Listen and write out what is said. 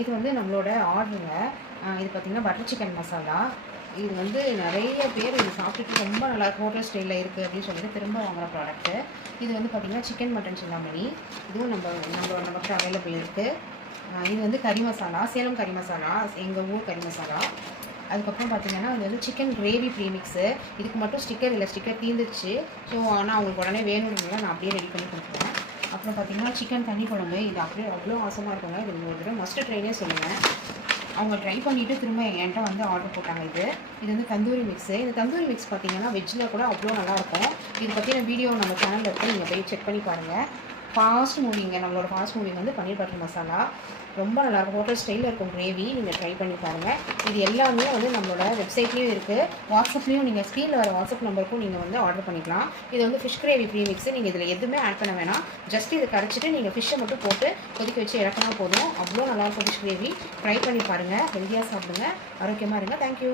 இது வந்து நம்மளோட ஆர்டருங்க. இது பார்த்திங்கன்னா பட்டர் சிக்கன் மசாலா. இது வந்து நிறைய பேர் இது சாப்பிட்டுட்டு ரொம்ப நல்லா ஹோட்டல் ஸ்டைலில் இருக்குது அப்படின்னு சொல்லிட்டு திரும்ப வாங்குகிற ப்ராடக்ட்டு. இது வந்து பார்த்திங்கன்னா சிக்கன் மட்டன் சிந்தாமணி. இதுவும் நம்மகிட்ட அவைலபிள் இருக்குது. இது வந்து கறி மசாலா, சேலம் கறி மசாலா, எங்கள் ஊர் கறி மசாலா. அதுக்கப்புறம் பார்த்திங்கன்னா இது வந்து சிக்கன் கிரேவி ப்ரீமிக்ஸு. இதுக்கு மட்டும் ஸ்டிக்கர் இல்லை, ஸ்டிக்கர் தீர்ந்துச்சு. ஸோ ஆனால் அவங்களுக்கு உடனே வேணும்னால நான் அப்படியே ரெடி பண்ணி கொடுத்துருவேன். அப்புறம் பார்த்திங்கன்னா சிக்கன் தண்ணி குழம்பு. இது அப்படியே அவ்வளோ ஆசமாக இருக்குங்க. இது ஒரு தடவை மஸ்ட்டு ட்ரைனே சொல்லுவேன். அவங்க ட்ரை பண்ணிவிட்டு திரும்ப என்கிட்ட வந்து ஆர்டர் போட்டாங்க. இது வந்து தந்தூரி மிக்ஸு. இந்த தந்தூரி மிக்ஸ் பார்த்திங்கன்னா வெஜ்ஜில் கூட அவ்வளோ நல்லாயிருக்கும். இது பற்றின வீடியோ நம்ம சேனலில் இருக்குது, நீங்கள் போய் செக் பண்ணி பாருங்கள். ஃபாஸ்ட் மூவிங்க, நம்மளோட ஃபாஸ்ட் மூவிங் வந்து பன்னீர் பட்டர் மசாலா ரொம்ப நல்லாயிருக்கும். ஹோட்டல் ஸ்டைலில் இருக்கும் கிரேவி. நீங்கள் ட்ரை பண்ணி பாருங்கள். இது எல்லாமே வந்து நம்மளோட வெப்சைட்லேயும் இருக்குது, வாட்ஸ்அப்லேயும் நீங்கள் ஸ்க்ரீனில் வர வாட்ஸ்அப் நம்பருக்கும் நீங்கள் வந்து ஆர்டர் பண்ணிக்கலாம். இது வந்து ஃபிஷ் கிரேவி ப்ரீமிக்ஸு. நீங்கள் இதில் எதுவுமே ஆட் பண்ண வேணாம். ஜஸ்ட் இதை கரைச்சிட்டு நீங்கள் ஃபிஷ்ஷை மட்டும் போட்டு கொதிக்க வச்சு இறக்கினா போதும். அவ்வளோ நல்லாயிருக்கும் ஃபிஷ் கிரேவி. ட்ரை பண்ணி பாருங்கள். ஹெல்த்தியாக சாப்பிடுங்க, ஆரோக்கியமாக இருங்க. தேங்க்யூ.